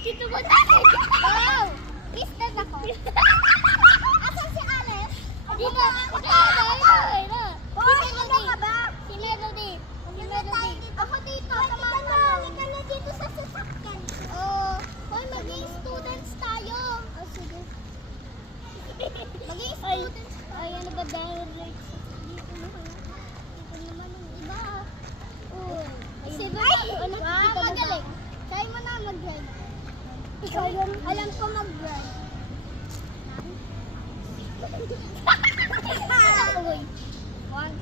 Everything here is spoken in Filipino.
Dito ba tayo? Wow! Kiss na ako. Asan si Alex? Dito. Si Melody. Si Melody. Ako dito. Halika na dito sa sasakyan. Oh, hoy, maging students tayo. Oh, sige. Maging students. Ay, ano ba dahil dito naman ang iba. Oh, si ano ba? Magaling. Try mo na mag-drive. Ikaw yun. Alam ko mag-drive. One.